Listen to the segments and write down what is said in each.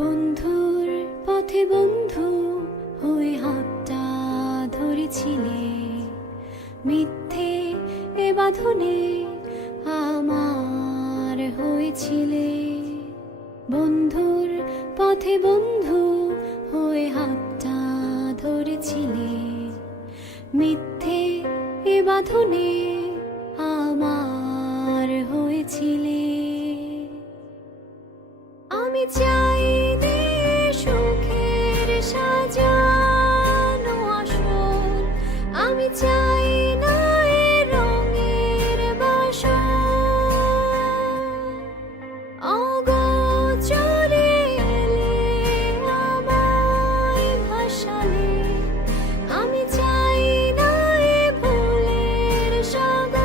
বন্ধুর পথে বন্ধু হয়ে হাতটা ধরেছিলে, মিথ্যে এ বাঁধনে আমার হয়েছিলে। বন্ধুর পথে বন্ধু হয়ে হাতটা ধরেছিলে, মিথ্যে এ বাঁধনে আমার হয়েছিলে। আমি চাই সুখের সাজানো আসর, আমি চাই না এ রঙের বাসর। অগোচরে এলে আমায় ভাসালে, আমি চাই না এ ভুলের সাগর।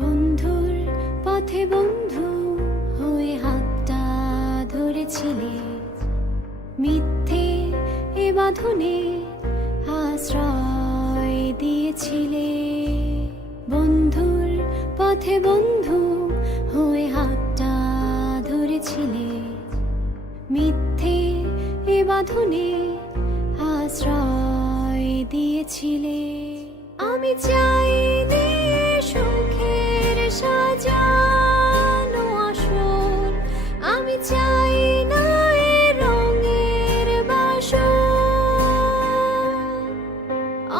বন্ধুর পথে বন্ধু হয়ে হাতটা ধরেছিলে, মিথ্যে এ বাঁধনে আশ্রয় দিয়েছিলে। বন্ধুর পথে বন্ধু হয়ে হাতটা ধরেছিলে, মিথ্যে এ বাঁধনে আশ্রয় দিয়েছিলে। আমি চাই সুখের সাজানো আসর, আমি চাই না এ রঙের বাসর।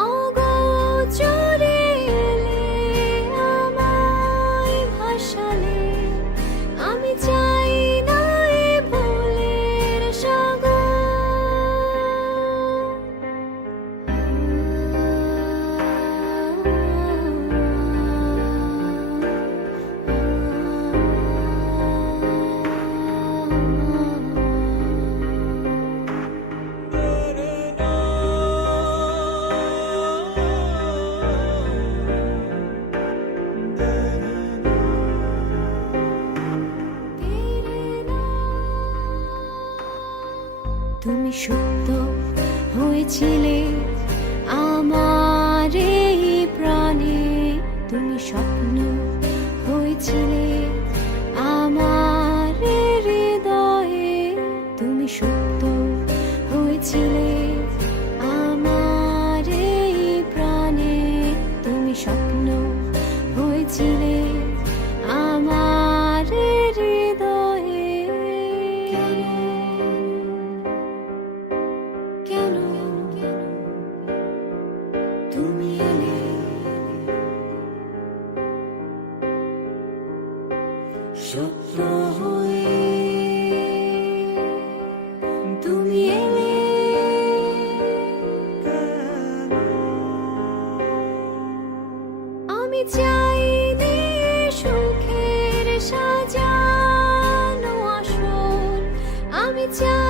অগোচরে এলে আমায় ভাসালে, আমি চাই না এ ভুলের সাগর। তুমি সত্য হয়েছিলে আমার এই প্রাণে, তুমি স্বপ্ন হয়েছিলে আমার হৃদয়ে। তুমি সত্য হয়েছিলে আমার এই প্রাণে, তুমি স্বপ্ন হয়েছিলে আমার হৃদয়ে। কেন তুমি এলে, স্বপ্ন হয়ে তুমি এলে। আমি চাই সুখের সাজানো আসর, আমি চাই